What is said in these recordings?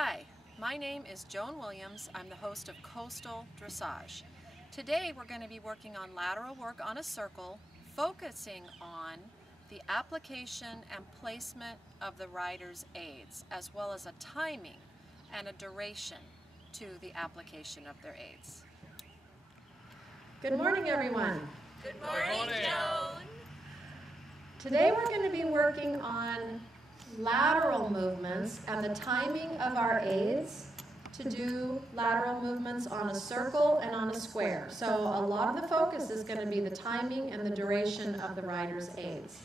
Hi, my name is Joan Williams. I'm the host of Coastal Dressage. Today we're going to be working on lateral work on a circle, focusing on the application and placement of the rider's aids, as well as a timing and a duration to the application of their aids. Good morning, everyone. Good morning, Joan. Today we're going to be working on lateral movements and the timing of our aids to do lateral movements on a circle and on a square. So a lot of the focus is going to be the timing and the duration of the rider's aids.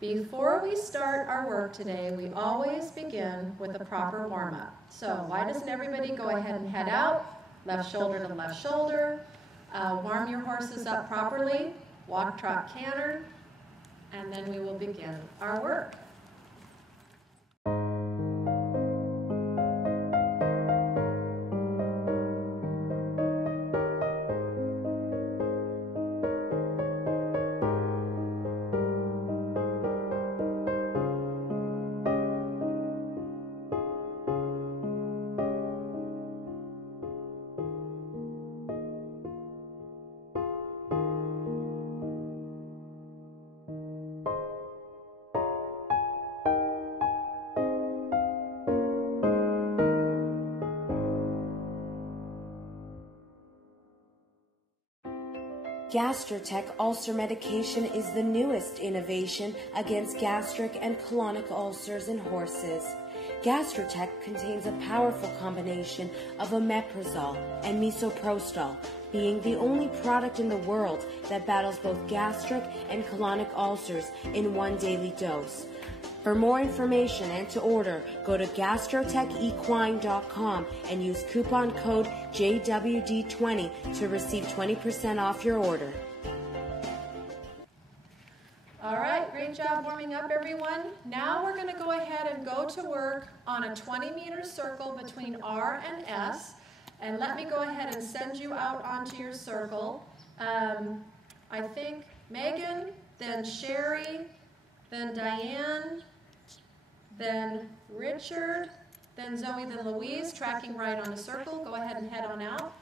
Before we start our work today, we always begin with a proper warm-up. So why doesn't everybody go ahead and head out, left shoulder to left shoulder, warm your horses up properly, walk, trot, canter, and then we will begin our work. Gastrotech ulcer medication is the newest innovation against gastric and colonic ulcers in horses. Gastrotech contains a powerful combination of omeprazole and misoprostol, being the only product in the world that battles both gastric and colonic ulcers in one daily dose. For more information and to order, go to gastrotechequine.com and use coupon code JWD20 to receive 20% off your order. All right, great job warming up, everyone. Now we're going to go ahead and go to work on a 20-meter circle between R and S. And let me go ahead and send you out onto your circle. I think Megan, then Sherry, then Diane, then Richard, then Zoe, then Louise, tracking right on a circle. Go ahead and head on out.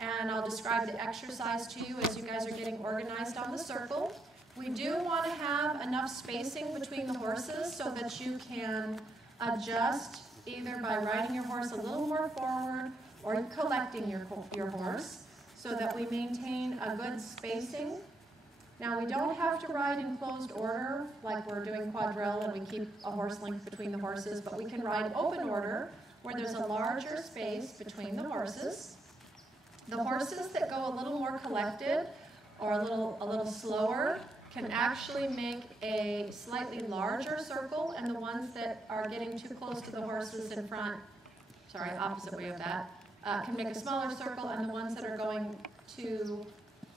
And I'll describe the exercise to you as you guys are getting organized on the circle. We do want to have enough spacing between the horses so that you can adjust either by riding your horse a little more forward or collecting your horse so that we maintain a good spacing. Now, we don't have to ride in closed order like we're doing quadrille and we keep a horse length between the horses, but we can ride open order where there's a larger space between the horses. The horses that go a little more collected or a little slower can actually make a slightly larger circle, and the ones that are getting too close to the horses in front, sorry, opposite way of that, can make a smaller circle, and the ones that are going too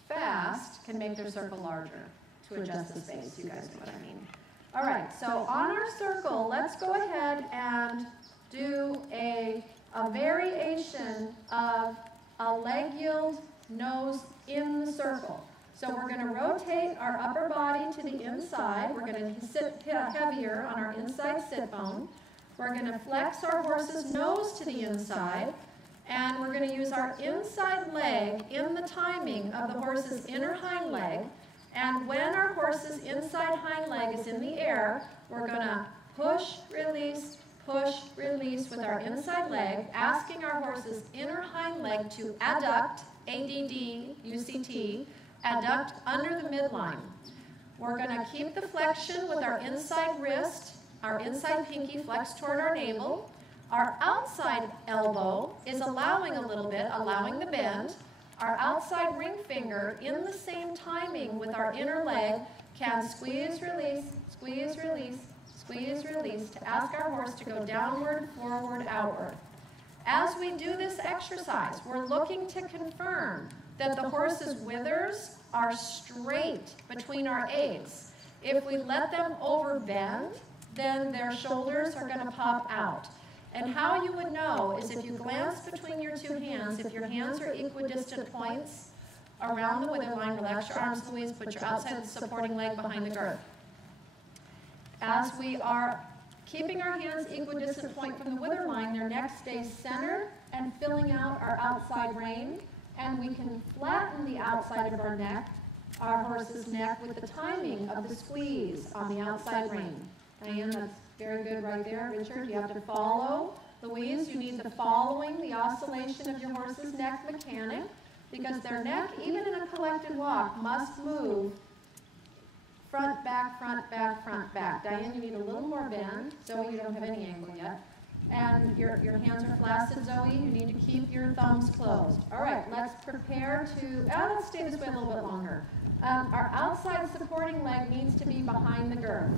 fast can make their circle larger to adjust the space. You guys know what I mean. All right, so on our circle, let's go ahead and do a variation of a leg yield nose in the circle. So we're going to rotate our upper body to the inside. We're going to sit heavier on our inside sit bone. We're going to flex our horse's nose to the inside. And we're going to use our inside leg in the timing of the horse's inner hind leg. And when our horse's inside hind leg is in the air, we're going to push, release with our inside leg, asking our horse's inner hind leg to adduct, A-D-D-U-C-T, adduct under the midline. We're going to keep the flexion with our inside wrist, our inside pinky flexed toward our navel. Our outside elbow is allowing a little bit, allowing the bend. Our outside ring finger, in the same timing with our inner leg, can squeeze, release, squeeze, release, squeeze, release, to ask our horse to go downward, forward, outward. As we do this exercise, we're looking to confirm that the horse's withers are straight between our aids. If we let them overbend, then their shoulders are going to pop out. And how you would know is if you glance between your two hands, if your hands are equidistant points around the wither line, relax your arms, Louise, put your outside supporting leg behind the girth. As we are keeping our hands equidistant point from the wither line, their neck stays centered and filling out our outside rein. And we can flatten the outside of our neck, our horse's neck, with the timing of the squeeze on the outside rein. Diane, that's very good right there. Richard, you have to follow. Louise, you need the following, the oscillation of your horse's neck mechanic, because their neck, even in a collected walk, must move front, back, front, back, front, back. Diane, you need a little more bend. Zoe, you don't have any angle yet. And your hands are flaccid, Zoe. You need to keep your thumbs closed. All right, let's prepare to, let's stay this way a little bit longer. Our outside supporting leg needs to be behind the girth.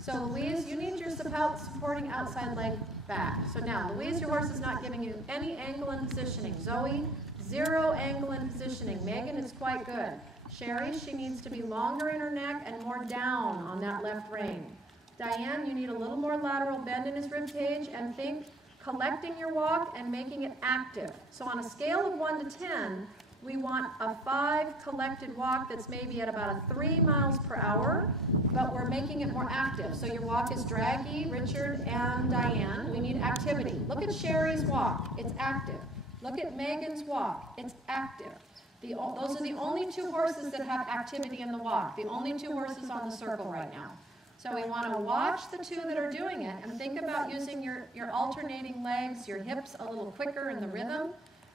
So Louise, you need your supporting outside leg back. So now, Louise, your horse is not giving you any angle and positioning. Zoe, 0 angle and positioning. Megan is quite good. Sherry, she needs to be longer in her neck and more down on that left rein. Diane, you need a little more lateral bend in his rib cage, and think collecting your walk and making it active. So on a scale of 1 to 10, we want a 5 collected walk that's maybe at about a 3 miles per hour, but we're making it more active. So your walk is draggy, Richard and Diane. We need activity. Look at Sherry's walk. It's active. Look at Megan's walk. It's active. Those are the only 2 horses that have activity in the walk. The only 2 horses on the circle right now. So we want to watch the 2 that are doing it and think about using your alternating legs, your hips a little quicker in the rhythm.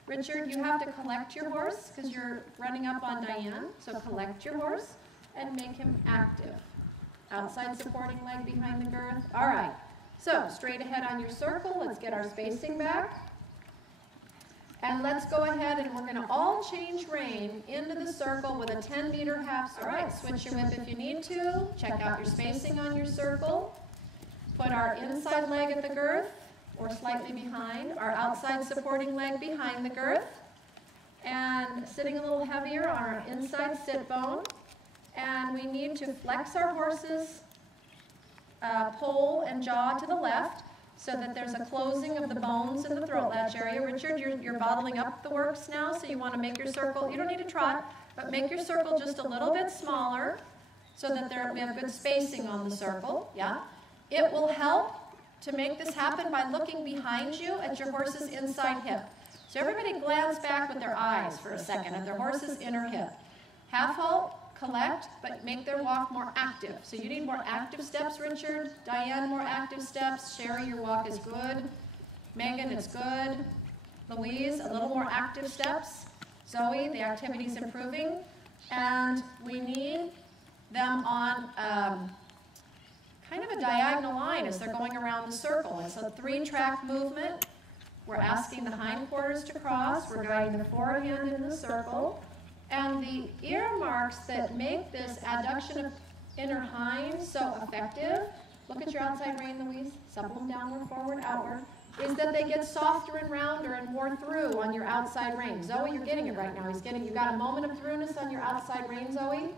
Richard, you have to collect your horse because you're running up on Diane. So collect your horse and make him active. Outside supporting leg behind the girth. All right. So straight ahead on your circle. Let's get our spacing back. And let's go ahead and we're going to all change rein into the circle with a 10-meter half circle. All right, switch your whip if you need to. Check out your spacing on your circle. Put our inside leg at the girth or slightly behind. Our outside supporting leg behind the girth. And sitting a little heavier on our inside sit bone. And we need to flex our horse's pole and jaw to the left, so that there's a closing of the bones in the throat latch area. Richard, you're bottling up the works now, so you want to make your circle, you don't need to trot, but make your circle just a little bit smaller so that we have good spacing on the circle. Yeah. It will help to make this happen by looking behind you at your horse's inside hip. So everybody glance back with their eyes for a second at their horse's inner hip. Half halt, collect, but make their walk more active. So you need more active steps, Richard. Diane, more active steps. Sherry, your walk is good. Megan, it's good. Louise, a little more active steps. Zoe, the activity's improving. And we need them on kind of a diagonal line as they're going around the circle. It's a 3-track movement. We're asking the hindquarters to cross. We're guiding the forehand in the circle. And the earmarks that make this adduction of inner hind so effective, look at your outside rein, Louise, supple them downward, forward, outward, is that they get softer and rounder and more through on your outside rein. Zoe, you're getting it right now. You got a moment of throughness on your outside rein, Zoe.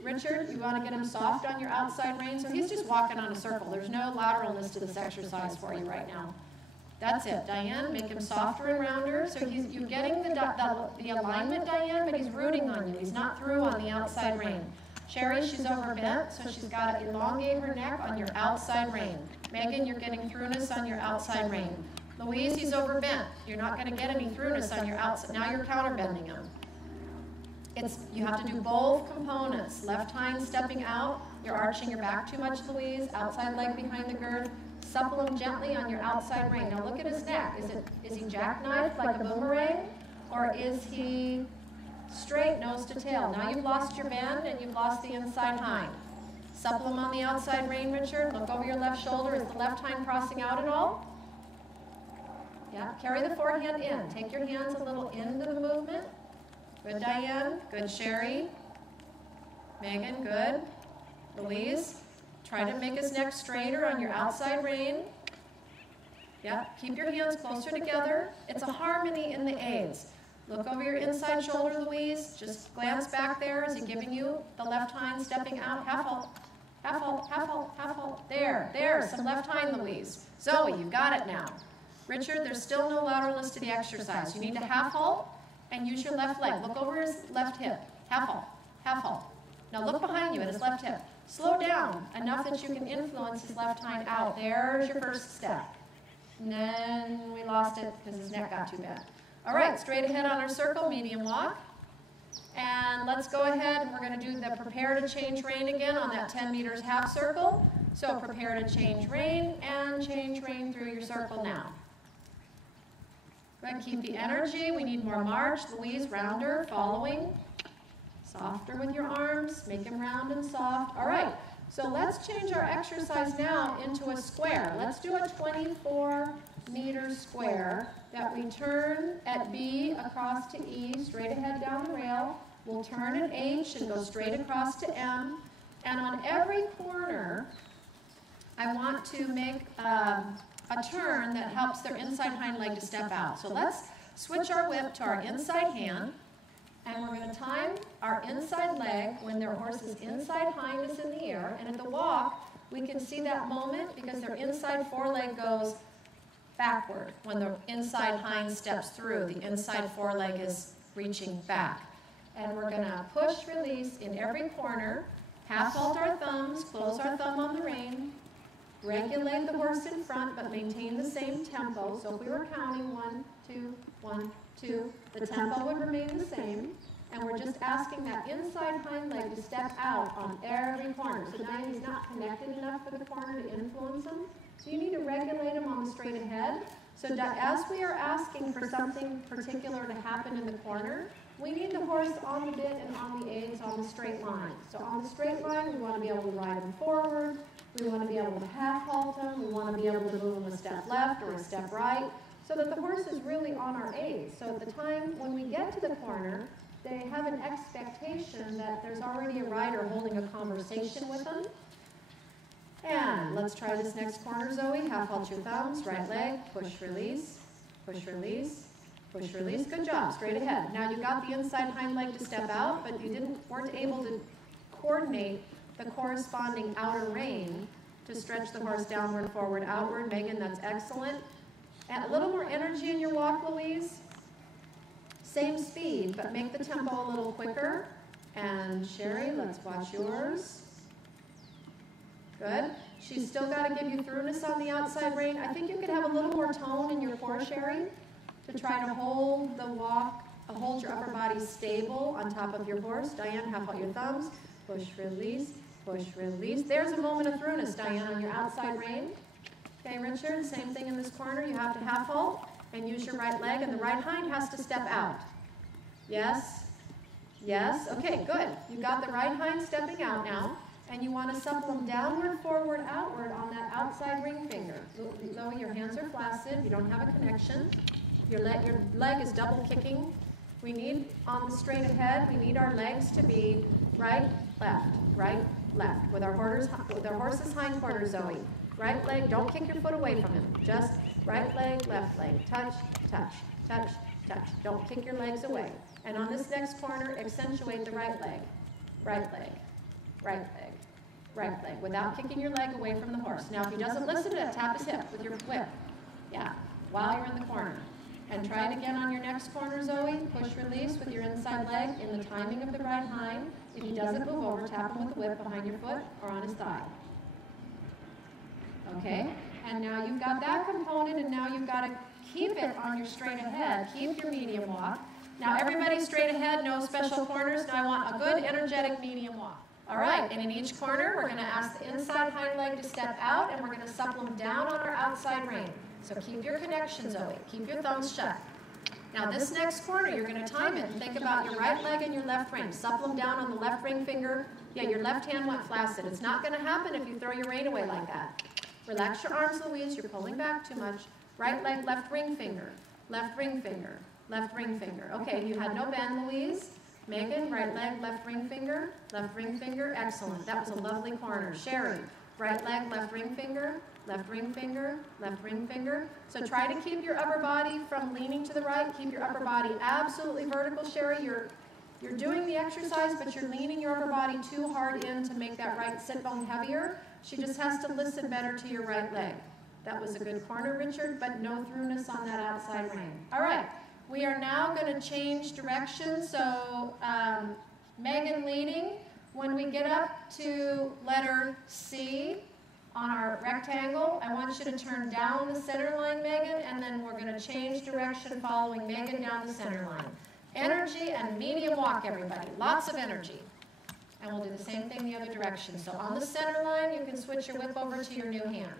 Richard, you want to get him soft on your outside rein. So he's just walking on a circle. There's no lateralness to this exercise for you right now. That's it. Diane, make him softer and rounder. So you're getting the alignment, Diane, but he's rooting on you. He's not through on the outside rein. Sherry, she's overbent, so she's got to elongate her neck on your outside rein. Megan, you're getting throughness on your outside rein. Louise, he's overbent. You're not going to get any throughness on your outside. Now you're counterbending him. You have to do both components. Left hind stepping out. You're arching your back too much, Louise. Outside leg behind the girth. Supple him gently on your outside rein. Now look at his neck. Is he jackknifed like a boomerang? Or is he straight nose to tail? Now you've lost your bend and you've lost the inside hind. Supple him on the outside rein, Richard. Look over your left shoulder. Is the left hind crossing out at all? Yeah, carry the forehand in. Take your hands a little into the movement. Good, Diane. Good, Sherry. Megan, good. Louise. Try to make his neck straighter on your outside rein. Yeah, keep your hands closer together. It's a harmony in the aids. Look over your inside shoulder, Louise. Just glance back there. Is he giving you the left hind stepping out? Half halt, half halt, half halt, half halt. There, some left hind, Louise. Zoe, you've got it now. Richard, there's still no lateralness to the exercise. You need to half halt and use your left leg. Look over his left hip. Half halt, half halt. Now look behind you at his left hip. slow down enough that you can influence his left hind out. There's your first step. And then we lost it because his neck got too bad. All right, straight ahead on our circle, medium walk. And let's go ahead and we're going to do the prepare to change rein again on that 10 meters half circle. So prepare to change rein and change rein through your circle now. Go ahead and keep the energy. We need more march. Louise, rounder, following. Softer with your arms. Make them round and soft. All right. So let's change our exercise now into a square. Let's do a 24-meter square that we turn at B across to E, straight ahead down the rail. We'll turn at H and go straight across to M. And on every corner, I want to make a turn that helps their inside hind leg to step out. So let's switch our whip to our inside hand. And we're going to time our inside leg when their horse's inside hind is in the air. And at the walk, we can see that moment because their inside foreleg goes backward when the inside hind steps through. The inside foreleg is reaching back. And we're going to push, release in every corner. Half halt our thumbs, close our thumb on the rein. Regulate the horse in front, but maintain the same tempo. So if we were counting 1, 2, 1, 2, the tempo would remain the same. And we're just asking that inside hind leg to step out on every corner. So now he's not connected enough for the corner to influence him. So you need to regulate him on the straight ahead. So that as we are asking for something particular to happen in the corner, we need the horse on the bit and on the aids on the straight line. So on the straight line, we want to be able to ride him forward. We want to be able to half halt him. We want to be able to move him a step left or a step right so that the horse is really on our aids. So at the time when we get to the corner, they have an expectation that there's already a rider holding a conversation with them. And let's try this next corner, Zoe. Half halt your thumbs, right leg, push, release, push, release, push, release. Good job, straight ahead. Now you got the inside hind leg to step out, but you weren't able to coordinate the corresponding outer rein to stretch the horse downward, forward, outward. Megan, that's excellent. And a little more energy in your walk, Louise. Same speed, but make the tempo a little quicker. And Sherry, let's watch yours. Good. She's still got to give you throughness on the outside rein. I think you could have a little more tone in your core, Sherry, to try to hold the walk, hold your upper body stable on top of your horse. Diane, half out your thumbs. Push, release, push, release. There's a moment of throughness, Diane, on your outside rein. Okay, Richard, same thing in this corner. You have to half halt and use your right leg, and the right hind has to step out. Yes? Yes? Okay, good. You got the right hind stepping out now. And you want to supple them downward, forward, outward on that outside ring finger. Zoe, your hands are flaccid. You don't have a connection. Your leg is double kicking. We need, on the straight ahead, we need our legs to be right, left, with our horse's hindquarters, Zoe. Right leg, don't kick your foot away from him. Just right leg, left leg. Touch, touch, touch, touch. Don't kick your legs away. And on this next corner, accentuate the right leg, right leg, right leg, right leg, without kicking your leg away from the horse. Now, if he doesn't listen to it, tap his hip with your whip. Yeah, while you're in the corner. And try it again on your next corner, Zoe. Push, release with your inside leg in the timing of the right hind. If he doesn't move over, tap him with the whip behind your foot or on his thigh. Okay, and now you've got that component, and now you've got to keep it on your straight ahead. Keep your medium walk. Now everybody straight ahead, no special corners. Now I want a good, energetic medium walk. All right, and in each corner, we're going to ask the inside hind leg to step out, and we're going to supple them down on our outside rein. So keep your connection, Zoe. Keep your thumbs shut. Now this next corner, you're going to time it and think about your right leg and your left rein. Supple them down on the left ring finger. Yeah, your left hand went flaccid. It's not going to happen if you throw your rein away like that. Relax your arms, Louise. You're pulling back too much. Right leg, left ring finger. Left ring finger. Left ring finger. Okay, you had no bend, Louise. Megan, right leg, left ring finger. Left ring finger. Excellent. That was a lovely corner. Sherry, right leg, left ring finger. Left ring finger, left ring finger. So try to keep your upper body from leaning to the right. Keep your upper body absolutely vertical, Sherry. You're doing the exercise, but you're leaning your upper body too hard in to make that right sit bone heavier. She just has to listen better to your right leg. That was a good corner, Richard, but no throughness on that outside rein. All right, we are now going to change direction. So Megan leading. When we get up to letter C on our rectangle, I want you to turn down the center line, Megan, and then we're going to change direction following Megan down the center line. Energy and medium walk, everybody. Lots of energy. And we'll do the same thing the other direction. So on the center line, you can switch your whip over to your new hand.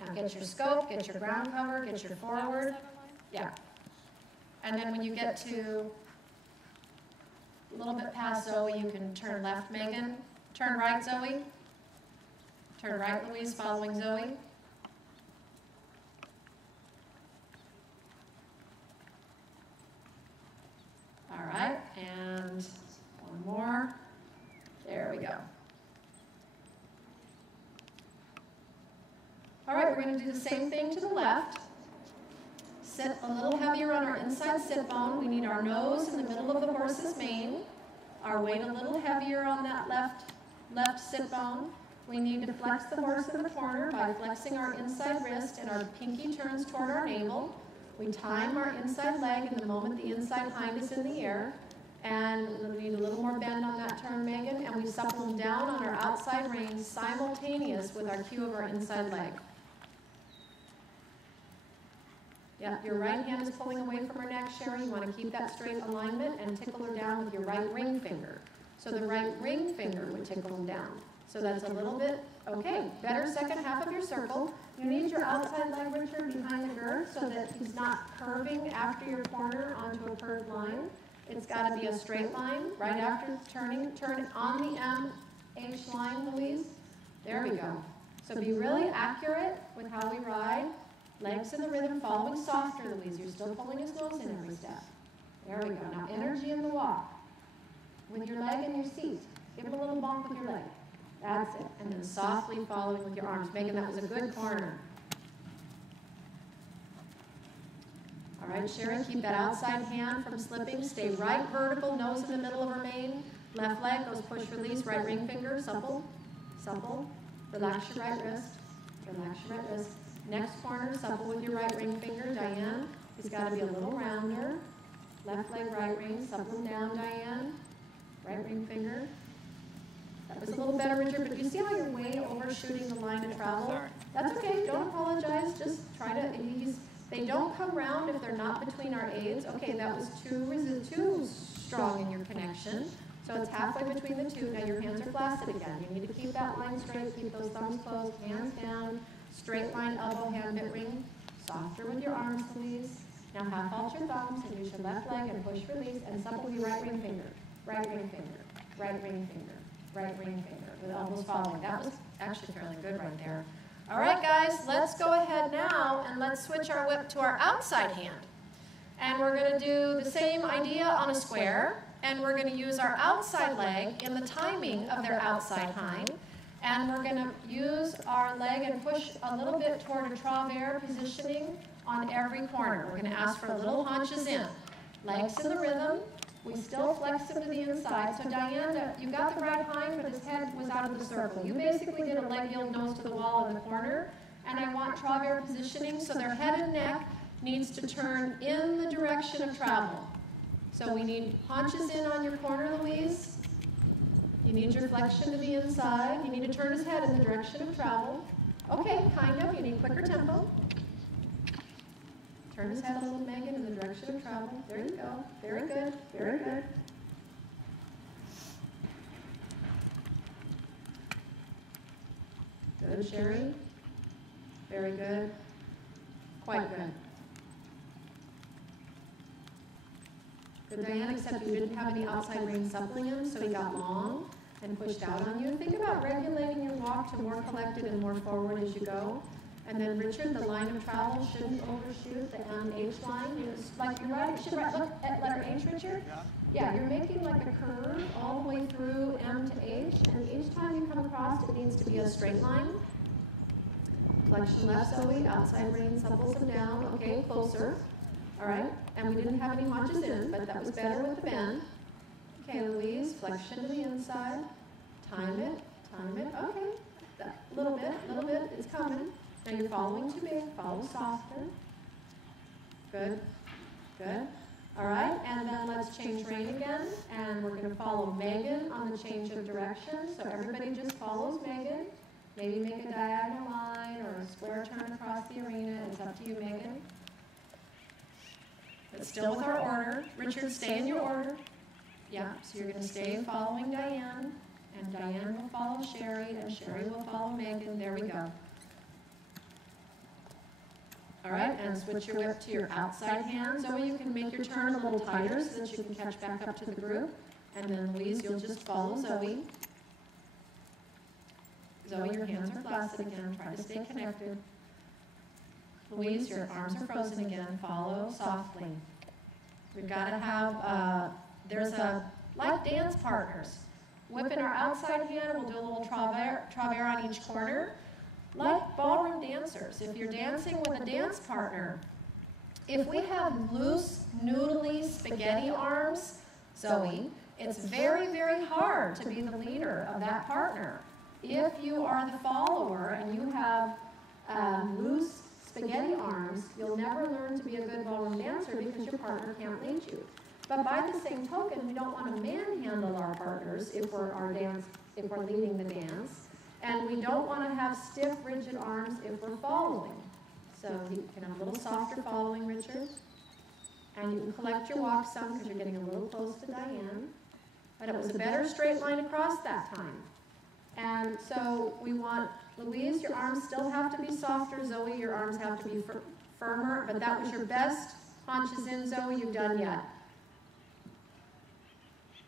Now get your scope, get your ground cover, get your forward. Yeah. And then when you get to a little bit past Zoe, you can turn left, Megan. Turn right, Zoe. Turn right, Louise, following Zoe. All right, and one more. There we go. All right, we're going to do the same thing to the left. Sit a little heavier on our inside sit bone. We need our nose in the middle of the horse's mane. Our weight a little heavier on that left sit bone. We need to flex the horse in the corner by flexing our inside wrist and our pinky turns toward our navel. We time our inside leg in the moment the inside hind is in the air. And we need a little more bend on that turn, Megan. And we supple down on our outside reins simultaneous with our cue of our inside leg. Yep, your right hand is pulling away from her neck, Sherry. You want to keep that straight alignment and tickle her down with your right ring finger. So the right ring finger would tickle him down. So that's a little bit, okay, better second half of your circle. You need your outside leg, Richard, behind the girth so that he's not curving after your corner onto a curved line. It's got to be a straight line right after turning. Turn on the MH line, Louise. There we go. So be really accurate with how we ride. Legs in the rhythm, following softer, Louise. You're still pulling his nose in every step. There we go. Now energy in the walk. With your leg in your seat. Give him a little bonk with your leg. That's it. And then softly following with your arms. Megan, that was a good corner. All right, Sherry, keep that outside hand from slipping. Stay right vertical, nose in the middle of her mane. Left leg goes push, release, right ring finger, supple, supple. Relax your right wrist, relax your right wrist. Next corner, supple with your right ring finger, Diane. He's got to be a little rounder. Left leg, right ring, supple down, Diane. Right ring finger. That was a little better, Richard, but you see how you're way overshooting the line of travel? Sorry. That's okay, don't apologize, just try to, they don't come round if they're not between our aids. Okay, that was too strong in your connection. So it's halfway between the two. Now your hands are flaccid again. You need to keep that line straight, keep those thumbs closed, hands down, straight line, elbow, hand, bit ring. Softer with your arms, please. Now half halt your thumbs and use your left leg and push, release, and supple your right ring finger, right ring finger, right ring finger, right ring finger, with elbows following. That was actually fairly good right there. All right, guys, let's go ahead now and let's switch our whip to our outside hand. And we're going to do the same idea on a square, and we're going to use our outside leg in the timing of their outside hind. And we're going to use our leg and push a little bit toward a travers positioning on every corner. We're going to ask for little haunches in. Legs in the rhythm. We still flex them to the inside. So Diana, you got the right hind, but his head was out of the circle. You basically did a leg yield nose to the wall in the corner. And I want travers positioning, so their head and neck needs to turn in the direction of travel. So we need haunches in on your corner, Louise. You need your flexion to the inside. You need to turn his head in the direction of travel. Okay, kind of. You need quicker tempo. Turn his head a little, Megan, in the direction of travel. There you go. Very good. Very good. Good, Sherry. Very good. Quite good. Good, Diane, except you didn't have any outside rein suppling him, so he got long and pushed out on you. Think about regulating your walk to more collected and more forward as you go. And then, Richard, the line of travel shouldn't overshoot the MH line. You're right, you should look at letter H, Richard. Yeah, you're making like a curve all the way through M to H, and each time you come across, it needs to be a straight line. Flexion left, Zoe, outside rein, supples him down. Okay, closer. All right, and we didn't have any haunches in, but that was better with the bend. Okay, Louise, flexion to the inside. Time it, okay. A little bit, it's coming. Now you're following too big, follow softer. Good, good. All right, and then let's change rein again, and and we're going to follow Megan on the change of direction. So everybody just follows Megan. Maybe make a diagonal line or a square turn across the arena. It's up to you, Megan. But still with our order. Richard, stay in your order. Yeah, so you're going to stay following Diane, and Diane will follow Sherry, and Sherry will follow Megan. There we go. All right, and switch your whip to your outside hand. Zoe, you can make your turn a little tighter so that you can catch back up to the group. And then Louise, you'll just follow Zoe. Zoe, your hands are flaccid again. Try to stay connected. Louise, your arms are frozen again. Follow softly. We've got to have, like dance partners. Whip in our outside hand, we'll do a little travers on each corner. Like ballroom dancers, if you're dancing with a dance partner, if we have loose, noodly spaghetti arms, Zoe, it's very, very hard to be the leader of that partner. If you are the follower and you have loose spaghetti arms, you'll never learn to be a good ballroom dancer because your partner can't lead you. But by the same token, we don't want to manhandle our partners if we're leading the dance. And we don't want to have stiff, rigid arms if we're following. So you can have a little softer following, Richard. And you can collect your walk some because you're getting a little close to Diane. But it was a better straight line across that time. And so we want, Louise, your arms still have to be softer. Zoe, your arms have to be firmer. But that was your best haunches in, Zoe, you've done yet.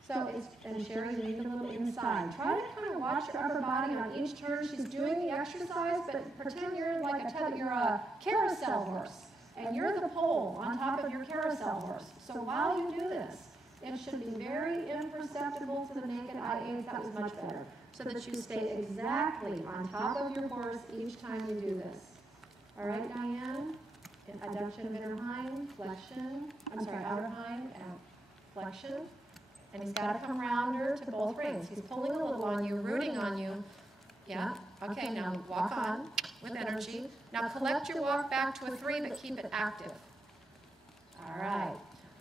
So and Sherry, you need a little inside. Try to kind of watch your upper body on each turn. She's doing the exercise, but pretend you're like you're a carousel horse, and you're the pole on top of your carousel horse. So while you do this, it should be very imperceptible to the naked eye. That was much better. So that you stay exactly on top of your horse each time you do this. All right, Diane? Adduction of inner hind, flexion. I'm sorry, outer hind, and flexion. And he's got to come rounder to both reins. He's pulling a little on you, rooting on you. Yeah? Okay, now walk on with energy. Now collect your walk back to a 3, but keep it active. All right.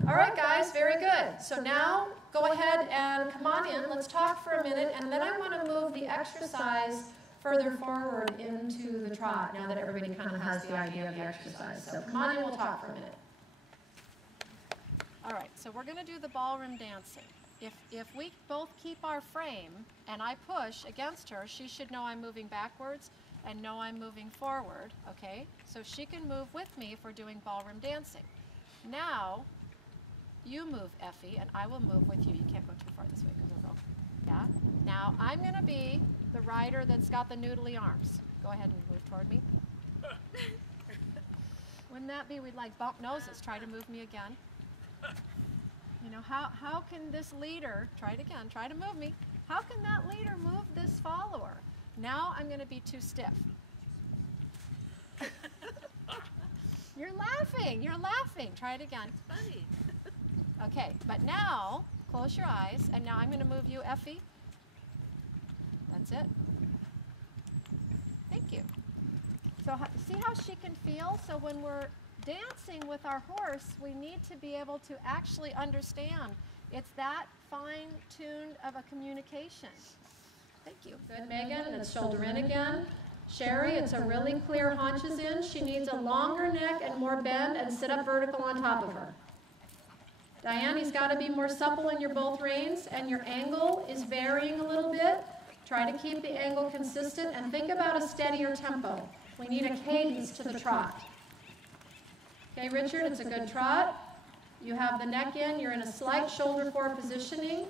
All right, guys, very good. So now go ahead and come on in. Let's talk for a minute, and then I want to move the exercise further forward into the trot now that everybody kind of has the idea of the exercise. So come on in, we'll talk for a minute. All right, so we're going to do the ballroom dancing. If we both keep our frame and I push against her, she should know I'm moving backwards and know I'm moving forward, okay? So she can move with me if we're doing ballroom dancing. Now, you move, Effie, and I will move with you. You can't go too far this way because we'll go, yeah? Now, I'm going to be the rider that's got the noodly arms. Go ahead and move toward me. Wouldn't that be, we'd like bump noses. Try to move me again. You know, how can this leader, try it again, try to move me. How can that leader move this follower? Now I'm going to be too stiff. You're laughing, you're laughing. Try it again. It's funny. Okay, but now, close your eyes, and now I'm going to move you, Effie. That's it. Thank you. So see how she can feel? So when we're dancing with our horse, we need to be able to actually understand. It's that fine-tuned of a communication. Thank you. Good, Megan. Let's shoulder in again. Sherry, it's a really clear haunches in. She needs a longer neck and more bend, and sit up vertical on top of her. Diane, he's got to be more supple in your both reins, and your angle is varying a little bit. Try to keep the angle consistent, and think about a steadier tempo. We need a cadence to the trot. Okay, Richard, it's a good trot. You have the neck in. You're in a slight shoulder forward positioning.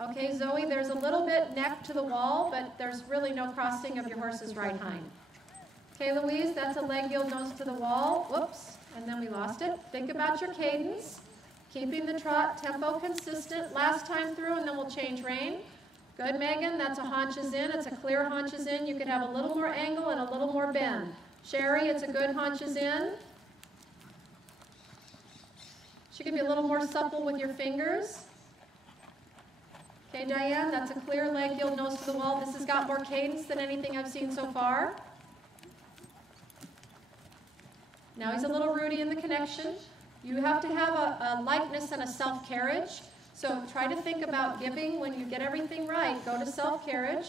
Okay, Zoe, there's a little bit neck to the wall, but there's really no crossing of your horse's right hind. Okay, Louise, that's a leg yield nose to the wall. Whoops, and then we lost it. Think about your cadence. Keeping the trot tempo consistent. Last time through, and then we'll change rein. Good, Megan, that's a haunches in. It's a clear haunches in. You can have a little more angle and a little more bend. Sherry, it's a good haunches in. She can be a little more supple with your fingers. Okay, Diane, that's a clear leg yield nose to the wall. This has got more cadence than anything I've seen so far. Now he's a little rooty in the connection. You have to have a lightness and a self-carriage. So try to think about giving when you get everything right. Go to self-carriage.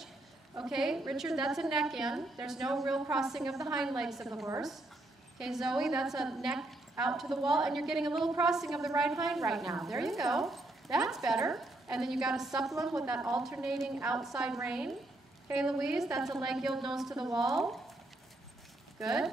Okay, Richard, that's a neck in. There's no real crossing of the hind legs of the horse. Okay, Zoe, that's a neck out to the wall, and you're getting a little crossing of the right hind right now. There you go. That's better. And then you got to supplement with that alternating outside rein. Okay, Louise, that's a leg yield nose to the wall. Good.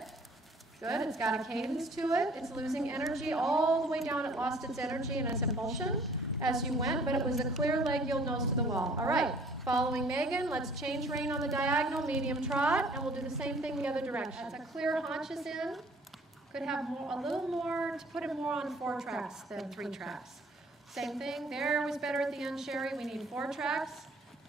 Good. It's got a cadence to it. It's losing energy all the way down. It lost its energy and its impulsion as you went, but it was a clear leg yield nose to the wall. All right. Following Megan, let's change rein on the diagonal, medium trot, and we'll do the same thing the other direction. That's a clear haunches in. Could have more, a little more, to put it more on 4 tracks than 3 tracks. Same thing. There was better at the end, Sherry. We need 4 tracks.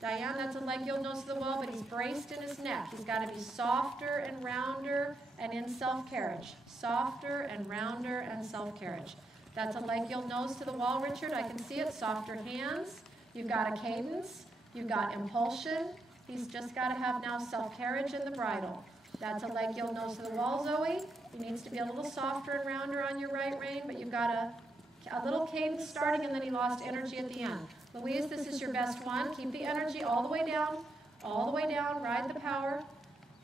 Diane, that's a leg yield nose to the wall, but he's braced in his neck. He's got to be softer and rounder and in self-carriage. Softer and rounder and self-carriage. That's a leg yield nose to the wall, Richard. I can see it. Softer hands. You've got a cadence. You've got impulsion. He's just got to have now self-carriage in the bridle. That's a leg yield nose to the wall, Zoe. He needs to be a little softer and rounder on your right rein, but you've got a little cadence starting, and then he lost energy at the end. Louise, this is your best one. Keep the energy all the way down, ride the power.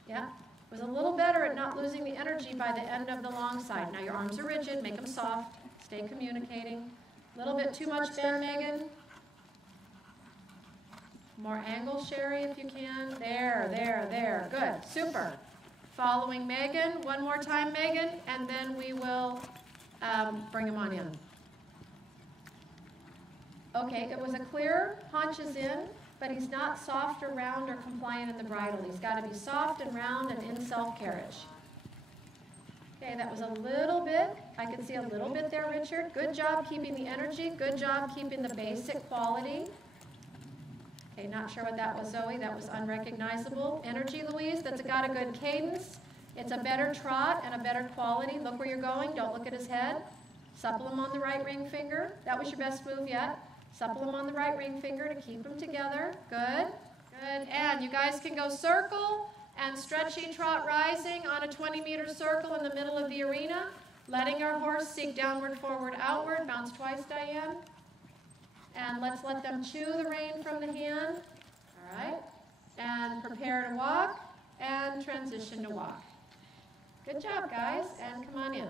Yeah, it was a little better at not losing the energy by the end of the long side. Now your arms are rigid, make them soft, stay communicating. A little bit too much bend, Megan. More angle, Sherry, if you can. There. Good, super. Following Megan, one more time, Megan, and then we will bring him on in. Okay, it was a clear haunches in, but he's not soft or round or compliant in the bridle. He's got to be soft and round and in self-carriage. Okay, that was a little bit. I could see a little bit there, Richard. Good job keeping the energy. Good job keeping the basic quality. Okay, not sure what that was, Zoe. That was unrecognizable. Energy, Louise. That's got a good cadence. It's a better trot and a better quality. Look where you're going. Don't look at his head. Supple him on the right ring finger. That was your best move yet. Supple him on the right ring finger to keep them together. Good. Good. And you guys can go circle and stretchy trot rising on a 20-meter circle in the middle of the arena, letting our horse seek downward, forward, outward. Bounce twice, Diane. And let's let them chew the rein from the hand. All right. And prepare to walk and transition to walk. Good job, guys. And come on in.